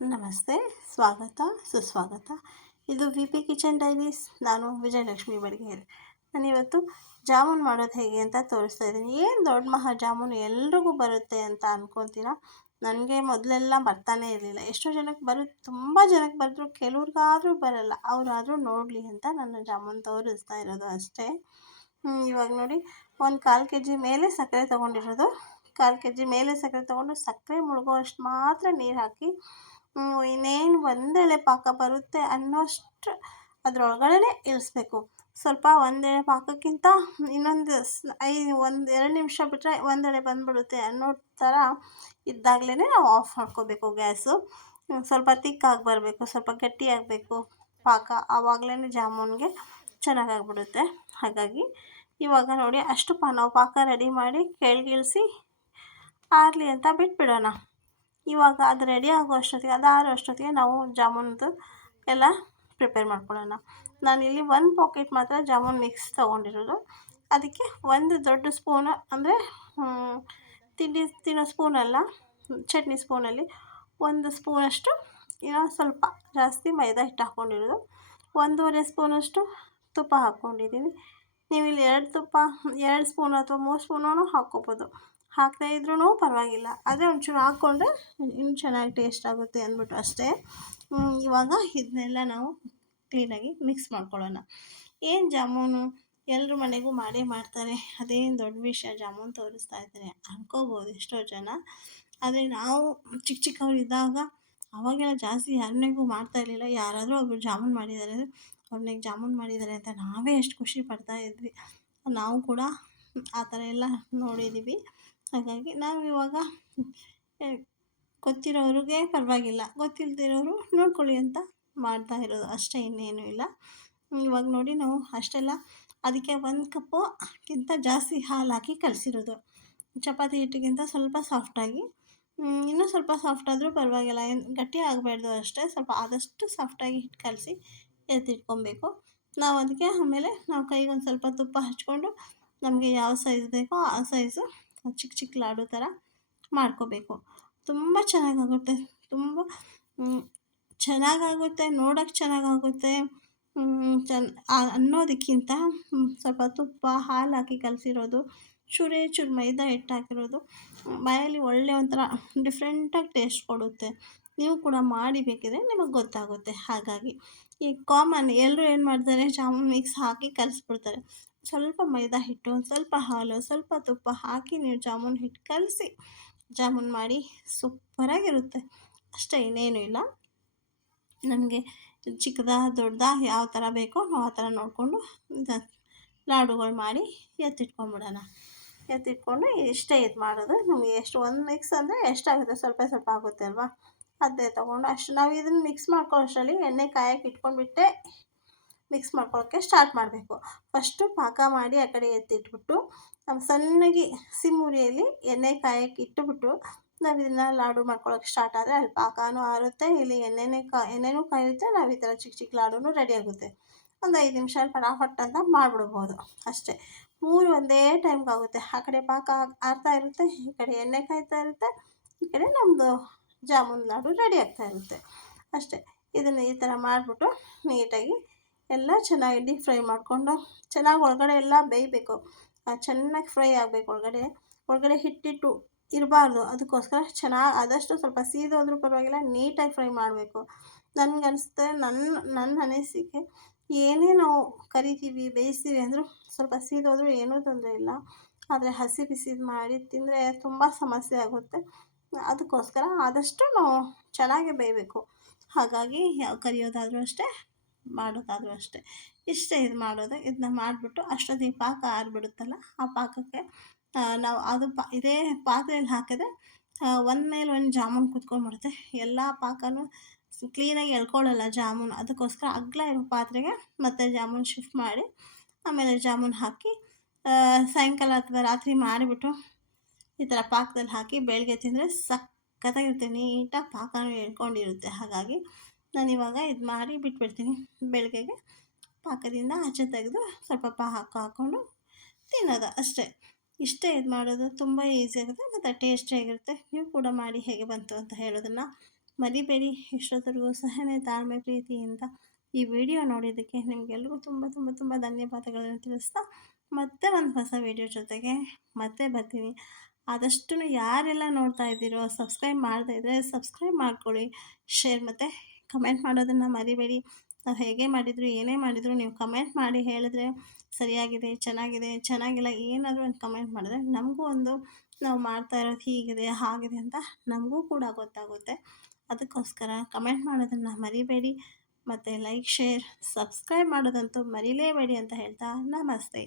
ನಮಸ್ತೆ, ಸ್ವಾಗತ, ಸುಸ್ವಾಗತ. ಇದು ವಿ ಪಿ ಕಿಚನ್ ಡೈರೀಸ್. ನಾನು ವಿಜಯಲಕ್ಷ್ಮಿ ಬಡಿಗೇರ್. ನಾನಿವತ್ತು ಜಾಮೂನ್ ಮಾಡೋದು ಹೇಗೆ ಅಂತ ತೋರಿಸ್ತಾ ಇದ್ದೀನಿ. ಏನು ದೊಡ್ಡ ಮಹಾ ಜಾಮೂನು ಎಲ್ರಿಗೂ ಬರುತ್ತೆ ಅಂತ ಅನ್ಕೊತೀರಾ? ನನಗೆ ಮೊದಲೆಲ್ಲ ಬರ್ತಾನೆ ಇರಲಿಲ್ಲ. ಎಷ್ಟೋ ಜನಕ್ಕೆ ತುಂಬ ಜನಕ್ಕೆ ಬರೆದ್ರು, ಕೆಲವ್ರಿಗಾದರೂ ಬರಲ್ಲ. ಅವರಾದರೂ ನೋಡಲಿ ಅಂತ ನಾನು ಜಾಮೂನ್ ತೋರಿಸ್ತಾ ಇರೋದು ಅಷ್ಟೇ. ಇವಾಗ ನೋಡಿ, ಒಂದು 1/4 kg ಮೇಲೆ ಸಕ್ಕರೆ ತೊಗೊಂಡಿರೋದು. 1/4 kg ಮೇಲೆ ಸಕ್ಕರೆ ತೊಗೊಂಡು ಸಕ್ಕರೆ ಮುಳುಗೋ ಅಷ್ಟು ಮಾತ್ರ ನೀರು ಹಾಕಿ, ಇನ್ನೇನು ಒಂದೆಳೆ ಪಾಕ ಬರುತ್ತೆ ಅನ್ನೋಷ್ಟು ಅದರೊಳಗಡೆ ಇಳಿಸ್ಬೇಕು. ಸ್ವಲ್ಪ ಒಂದೆಳೆ ಪಾಕಕ್ಕಿಂತ ಇನ್ನೊಂದು 1-2 ನಿಮಿಷ ಬಿಟ್ಟರೆ ಒಂದೆಳೆ ಬಂದುಬಿಡುತ್ತೆ ಅನ್ನೋ ಥರ ಇದ್ದಾಗಲೇ ನಾವು ಆಫ್ ಮಾಡ್ಕೋಬೇಕು ಗ್ಯಾಸು. ಸ್ವಲ್ಪ ತಿಕ್ಕಾಗಿ ಬರಬೇಕು, ಸ್ವಲ್ಪ ಗಟ್ಟಿಯಾಗಬೇಕು ಪಾಕ, ಆವಾಗಲೇ ಜಾಮೂನ್ಗೆ ಚೆನ್ನಾಗಾಗ್ಬಿಡುತ್ತೆ. ಹಾಗಾಗಿ ಇವಾಗ ನೋಡಿ, ಅಷ್ಟು ನಾವು ಪಾಕ ರೆಡಿ ಮಾಡಿ ಕೆಳಗಿಳಿಸಿ ಆರಲಿ ಅಂತ ಬಿಟ್ಬಿಡೋಣ. ಇವಾಗ ಅದು ರೆಡಿ ಆಗೋ ಅಷ್ಟೊತ್ತಿಗೆ, ಅದು ಆರೋ ಅಷ್ಟೊತ್ತಿಗೆ ನಾವು ಜಾಮೂನ್ದು ಎಲ್ಲ ಪ್ರಿಪೇರ್ ಮಾಡ್ಕೊಳ್ಳೋಣ. ನಾನಿಲ್ಲಿ 1 ಪಾಕೆಟ್ ಮಾತ್ರ ಜಾಮೂನ್ ಮಿಕ್ಸ್ ತೊಗೊಂಡಿರೋದು. ಅದಕ್ಕೆ 1 ದೊಡ್ಡ ಸ್ಪೂನು, ಅಂದರೆ ತಿಂಡಿ ತಿನ್ನೋ ಸ್ಪೂನಲ್ಲ, ಚಟ್ನಿ ಸ್ಪೂನಲ್ಲಿ 1 ಸ್ಪೂನಷ್ಟು, ಇನ್ನೊಂದು ಸ್ವಲ್ಪ ಜಾಸ್ತಿ ಮೈದಾ ಹಿಟ್ಟು ಹಾಕ್ಕೊಂಡಿರೋದು. 1.5 ಸ್ಪೂನಷ್ಟು ತುಪ್ಪ ಹಾಕ್ಕೊಂಡಿದ್ದೀನಿ. ನೀವು ಇಲ್ಲಿ 2 ಸ್ಪೂನು ಅಥವಾ 3 ಸ್ಪೂನೂ ಹಾಕ್ಕೋಬೋದು. ಹಾಕದೇ ಇದ್ರೂ ಪರವಾಗಿಲ್ಲ, ಆದರೆ ಒಂಚೂರು ಹಾಕ್ಕೊಂಡ್ರೆ ಇನ್ನೂ ಚೆನ್ನಾಗಿ ಟೇಸ್ಟ್ ಆಗುತ್ತೆ ಅಂದ್ಬಿಟ್ಟು ಅಷ್ಟೇ. ಇವಾಗ ಇದನ್ನೆಲ್ಲ ನಾವು ಕ್ಲೀನಾಗಿ ಮಿಕ್ಸ್ ಮಾಡ್ಕೊಳ್ಳೋಣ. ಏನು ಜಾಮೂನು ಎಲ್ಲರ ಮನೆಗೂ ಮಾಡೇ ಮಾಡ್ತಾರೆ, ಅದೇನು ದೊಡ್ಡ ವಿಷಯ ಜಾಮೂನು ತೋರಿಸ್ತಾ ಇದ್ದಾರೆ ಅಂದ್ಕೋಬೋದು ಎಷ್ಟೋ ಜನ. ಆದರೆ ನಾವು ಚಿಕ್ಕವರಿದ್ದಾಗ ಅವಾಗೆಲ್ಲ ಜಾಸ್ತಿ ಯಾರನಿಗೂ ಮಾಡ್ತಾ ಇರಲಿಲ್ಲ. ಯಾರಾದರೂ ಒಬ್ಬರು ಜಾಮೂನು ಮಾಡಿದ್ದಾರೆ ಅಂದರೆ ಅವ್ರನ್ನಿಗೆ ಜಾಮೂನು ಮಾಡಿದ್ದಾರೆ ಅಂತ ನಾವೇ ಎಷ್ಟು ಖುಷಿ ಪಡ್ತಾ ಇದ್ವಿ. ನಾವು ಕೂಡ ಆ ಥರ ಎಲ್ಲ ನೋಡಿದ್ದೀವಿ. ಹಾಗಾಗಿ ನಾವು ಇವಾಗ ಗೊತ್ತಿರೋರಿಗೆ ಪರವಾಗಿಲ್ಲ, ಗೊತ್ತಿಲ್ಲದಿರೋರು ನೋಡ್ಕೊಳ್ಳಿ ಅಂತ ಮಾಡ್ತಾ ಇರೋದು ಅಷ್ಟೇ, ಇನ್ನೇನು ಇಲ್ಲ. ಇವಾಗ ನೋಡಿ, ನಾವು ಅಷ್ಟೆಲ್ಲ ಅದಕ್ಕೆ 1 ಕಪ್ಪಿಗಿಂತ ಜಾಸ್ತಿ ಹಾಲು ಹಾಕಿ ಕಲಸಿರೋದು. ಚಪಾತಿ ಹಿಟ್ಟಿಗಿಂತ ಸ್ವಲ್ಪ ಸಾಫ್ಟಾಗಿ, ಇನ್ನೂ ಸ್ವಲ್ಪ ಸಾಫ್ಟ್ ಆದರೂ ಪರವಾಗಿಲ್ಲ, ಏನು ಗಟ್ಟಿ ಆಗಬಾರ್ದು ಅಷ್ಟೇ. ಸ್ವಲ್ಪ ಆದಷ್ಟು ಸಾಫ್ಟಾಗಿ ಹಿಟ್ಟು ಕಲಸಿ ಎತ್ತಿಟ್ಕೊಬೇಕು. ನಾವು ಅದಕ್ಕೆ ಆಮೇಲೆ ನಾವು ಕೈಗೆ ಒಂದು ಸ್ವಲ್ಪ ತುಪ್ಪ ಹಚ್ಕೊಂಡು ನಮಗೆ ಯಾವ ಸೈಜ್ ಬೇಕೋ ಆ ಸೈಜು ಚಿಕ್ಕ ಲಾಡು ಥರ ಮಾಡ್ಕೋಬೇಕು. ತುಂಬ ಚೆನ್ನಾಗಾಗುತ್ತೆ, ತುಂಬ ಚೆನ್ನಾಗಾಗುತ್ತೆ, ನೋಡೋಕ್ಕೆ ಚೆನ್ನಾಗಾಗುತ್ತೆ. ಅನ್ನೋದಕ್ಕಿಂತ ಸ್ವಲ್ಪ ತುಪ್ಪ ಹಾಲು ಹಾಕಿ ಕಲಸಿರೋದು, ಚೂರೇ ಚೂರು ಮೈದಾ ಹಿಟ್ಟು ಹಾಕಿರೋದು ಬಾಯಲ್ಲಿ ಒಳ್ಳೆ ಒಂಥರ ಡಿಫ್ರೆಂಟಾಗಿ ಟೇಸ್ಟ್ ಕೊಡುತ್ತೆ. ನೀವು ಕೂಡ ಮಾಡಿ ಬೇಕಿದ್ರೆ ನಿಮಗೆ ಗೊತ್ತಾಗುತ್ತೆ. ಹಾಗಾಗಿ ಈ ಕಾಮನ್ ಎಲ್ಲರೂ ಏನು ಮಾಡ್ತಾರೆ, ಜಾಮೂನ್ ಮಿಕ್ಸ್ ಹಾಕಿ ಕಲಿಸ್ಬಿಡ್ತಾರೆ. ಸ್ವಲ್ಪ ಮೈದಾ ಹಿಟ್ಟು, ಒಂದು ಸ್ವಲ್ಪ ಹಾಲು, ಸ್ವಲ್ಪ ತುಪ್ಪ ಹಾಕಿ ನೀವು ಜಾಮೂನ್ ಹಿಟ್ಟು ಕಲಸಿ ಜಾಮೂನ್ ಮಾಡಿ ಸೂಪರಾಗಿರುತ್ತೆ ಅಷ್ಟೇ, ಇನ್ನೇನು ಇಲ್ಲ. ನಮಗೆ ಚಿಕ್ಕದಾ ದೊಡ್ಡದಾ ಯಾವ ಥರ ಬೇಕೋ ನಾವು ಆ ಥರ ನೋಡಿಕೊಂಡು ಲಾಡುಗಳು ಮಾಡಿ ಎತ್ತಿಟ್ಕೊಂಡ್ಬಿಡೋಣ. ಎತ್ತಿಟ್ಕೊಂಡು ಇಷ್ಟೇ ಇದು ಮಾಡೋದು. ನಮಗೆ ಎಷ್ಟು 1 ಮಿಕ್ಸ್ ಅಂದರೆ ಎಷ್ಟಾಗುತ್ತೆ, ಸ್ವಲ್ಪ ಸ್ವಲ್ಪ ಆಗುತ್ತೆ ಅಲ್ವಾ, ಅದೇ ತೊಗೊಂಡು ಅಷ್ಟು ನಾವು ಇದನ್ನು ಮಿಕ್ಸ್ ಮಾಡ್ಕೊಳ್ಳೋಷ್ಟರಲ್ಲಿ ಎಣ್ಣೆ ಕಾಯಕ್ಕೆ ಇಟ್ಕೊಂಡ್ಬಿಟ್ಟೆ ಮಿಕ್ಸ್ ಮಾಡ್ಕೊಳ್ಳೋಕ್ಕೆ ಸ್ಟಾರ್ಟ್ ಮಾಡಬೇಕು. ಫಸ್ಟು ಪಾಕ ಮಾಡಿ ಆ ಕಡೆ ಎತ್ತಿಟ್ಬಿಟ್ಟು ನಾವು ಸಣ್ಣಗೆ ಸಿಮ್ ಉರಿಯಲ್ಲಿ ಎಣ್ಣೆ ಕಾಯಕ್ಕೆ ಇಟ್ಟುಬಿಟ್ಟು ನಾವು ಇದನ್ನು ಲಾಡು ಮಾಡ್ಕೊಳ್ಳೋಕ್ಕೆ ಸ್ಟಾರ್ಟ್ ಆದರೆ ಅಲ್ಲಿ ಪಾಕನೂ ಆರುತ್ತೆ, ಇಲ್ಲಿ ಎಣ್ಣೆನೂ ಕಾಯುತ್ತೆ, ನಾವು ಈ ಥರ ಚಿಕ್ಕ ಲಾಡುನೂ ರೆಡಿ ಆಗುತ್ತೆ. ಒಂದು 5 ನಿಮಿಷ ಫಟಾಫಟ್ ಅಂತ ಮಾಡಿಬಿಡ್ಬೋದು ಅಷ್ಟೇ. 3 ಒಂದೇ ಟೈಮ್ಗೆ ಆಗುತ್ತೆ. ಆ ಕಡೆ ಪಾಕ ಆರ್ತಾ ಇರುತ್ತೆ, ಈ ಕಡೆ ಎಣ್ಣೆ ಕಾಯ್ತಾ ಇರುತ್ತೆ, ಈ ಕಡೆ ನಮ್ಮದು ಜಾಮೂನ್ ಲಾಡು ರೆಡಿ ಆಗ್ತಾ ಇರುತ್ತೆ ಅಷ್ಟೇ. ಇದನ್ನು ಈ ಥರ ಮಾಡಿಬಿಟ್ಟು ನೀಟಾಗಿ ಎಲ್ಲ ಚೆನ್ನಾಗಿ ಡೀಪ್ ಫ್ರೈ ಮಾಡಿಕೊಂಡು, ಚೆನ್ನಾಗಿ ಒಳಗಡೆ ಎಲ್ಲ ಬೇಯಬೇಕು, ಚೆನ್ನಾಗಿ ಫ್ರೈ ಆಗಬೇಕು. ಒಳಗಡೆ ಹಿಟ್ಟಿಟ್ಟು ಇರಬಾರ್ದು. ಅದಕ್ಕೋಸ್ಕರ ಚೆನ್ನಾಗಿ ಆದಷ್ಟು ಸ್ವಲ್ಪ ಸೀದೋದ್ರೂ ಪರವಾಗಿಲ್ಲ, ನೀಟಾಗಿ ಫ್ರೈ ಮಾಡಬೇಕು. ನನಗನ್ಸುತ್ತೆ, ನನ್ನ ಅನಿಸಿಕೆ, ಏನೇ ನಾವು ಕರಿತೀವಿ ಬೇಯಿಸ್ತೀವಿ ಅಂದರೂ ಸ್ವಲ್ಪ ಸೀದೋದ್ರೂ ಏನೂ ತೊಂದರೆ ಇಲ್ಲ. ಆದರೆ ಹಸಿ ಬಿಸಿದು ಮಾಡಿ ತಿಂದರೆ ತುಂಬ ಸಮಸ್ಯೆ ಆಗುತ್ತೆ. ಅದಕ್ಕೋಸ್ಕರ ಆದಷ್ಟು ನಾವು ಚೆನ್ನಾಗಿ ಬೇಯಬೇಕು. ಹಾಗಾಗಿ ಕರಿಯೋದಾದರೂ ಅಷ್ಟೇ, ಮಾಡೋದಾದರೂ ಅಷ್ಟೇ, ಇಷ್ಟೇ ಇದು ಮಾಡೋದು. ಇದನ್ನ ಮಾಡಿಬಿಟ್ಟು ಅಷ್ಟೊತ್ತಿಗೆ ಪಾಕ ಆರಿಬಿಡುತ್ತಲ್ಲ, ಆ ಪಾಕಕ್ಕೆ ನಾವು ಅದು ಇದೇ ಪಾತ್ರೆಯಲ್ಲಿ ಹಾಕಿದ್ರೆ ಒಂದು ಮೇಲೆ ಒಂದು ಜಾಮೂನ್ ಕುತ್ಕೊಂಡ್ಬಿಡುತ್ತೆ. ಎಲ್ಲ ಪಾಕನೂ ಕ್ಲೀನಾಗಿ ಎಳ್ಕೊಳ್ಳಲ್ಲ ಜಾಮೂನು. ಅದಕ್ಕೋಸ್ಕರ ಅಗಲ ಇರೋ ಪಾತ್ರೆಗೆ ಮತ್ತೆ ಜಾಮೂನ್ ಶಿಫ್ಟ್ ಮಾಡಿ ಆಮೇಲೆ ಜಾಮೂನ್ ಹಾಕಿ ಸಾಯಂಕಾಲ ಅಥವಾ ರಾತ್ರಿ ಮಾಡಿಬಿಟ್ಟು ಈ ಥರ ಪಾಕದಲ್ಲಿ ಹಾಕಿ ಬೆಳಗ್ಗೆ ತಿಂದರೆ ಸಖತ್ತಾಗಿರುತ್ತೆ. ನೀಟಾಗಿ ಪಾಕನೂ ಎಳ್ಕೊಂಡಿರುತ್ತೆ. ಹಾಗಾಗಿ ನಾನಿವಾಗ ಇದು ಮಾಡಿ ಬಿಟ್ಬಿಡ್ತೀನಿ. ಬೆಳಗ್ಗೆಗೆ ಪಾಕದಿಂದ ಆಚೆ ತೆಗೆದು ಸ್ವಲ್ಪ ಪಾಕ ಹಾಕ್ಕೊಂಡು ತಿನ್ನೋದು ಅಷ್ಟೇ. ಇಷ್ಟೇ ಇದು ಮಾಡೋದು, ತುಂಬ ಈಸಿ ಆಗುತ್ತೆ ಮತ್ತು ಟೇಸ್ಟಿಯಾಗಿರುತ್ತೆ. ನೀವು ಕೂಡ ಮಾಡಿ ಹೇಗೆ ಬಂತು ಅಂತ ಹೇಳೋದನ್ನು ಮರಿಬೇಡಿ. ಇಷ್ಟೊತ್ತರೆಗೂ ಸಹನೆ, ತಾಳ್ಮೆ, ಪ್ರೀತಿಯಿಂದ ಈ ವಿಡಿಯೋ ನೋಡಿದ್ದಕ್ಕೆ ನಿಮಗೆಲ್ರಿಗೂ ತುಂಬ ತುಂಬ ತುಂಬ ಧನ್ಯವಾದಗಳನ್ನು ತಿಳಿಸ್ತಾ ಮತ್ತೆ ಒಂದು ಹೊಸ ವಿಡಿಯೋ ಜೊತೆಗೆ ಮತ್ತೆ ಬರ್ತೀನಿ. ಆದಷ್ಟು ಯಾರೆಲ್ಲ ನೋಡ್ತಾ ಇದ್ದೀರೋ ಸಬ್ಸ್ಕ್ರೈಬ್ ಮಾಡದೇ ಇದ್ದರೆ ಸಬ್ಸ್ಕ್ರೈಬ್ ಮಾಡ್ಕೊಳ್ಳಿ, ಶೇರ್ ಮತ್ತು ಕಮೆಂಟ್ ಮಾಡೋದನ್ನು ಮರಿಬೇಡಿ. ನಾವು ಹೇಗೆ ಮಾಡಿದ್ರು ಏನೇ ಮಾಡಿದ್ರು ನೀವು ಕಮೆಂಟ್ ಮಾಡಿ ಹೇಳಿದ್ರೆ ಸರಿಯಾಗಿದೆ, ಚೆನ್ನಾಗಿದೆ, ಚೆನ್ನಾಗಿಲ್ಲ ಏನಾದರೂ ಒಂದು ಕಮೆಂಟ್ ಮಾಡಿದ್ರೆ ನಮಗೂ ಒಂದು ನಾವು ಮಾಡ್ತಾ ಇರೋದು ಹೀಗಿದೆ ಹಾಗಿದೆ ಅಂತ ನಮಗೂ ಕೂಡ ಗೊತ್ತಾಗುತ್ತೆ. ಅದಕ್ಕೋಸ್ಕರ ಕಮೆಂಟ್ ಮಾಡೋದನ್ನು ಮರಿಬೇಡಿ ಮತ್ತು ಲೈಕ್, ಶೇರ್, ಸಬ್ಸ್ಕ್ರೈಬ್ ಮಾಡೋದಂತೂ ಮರಿಲೇಬೇಡಿ ಅಂತ ಹೇಳ್ತಾ ನಮಸ್ತೆ.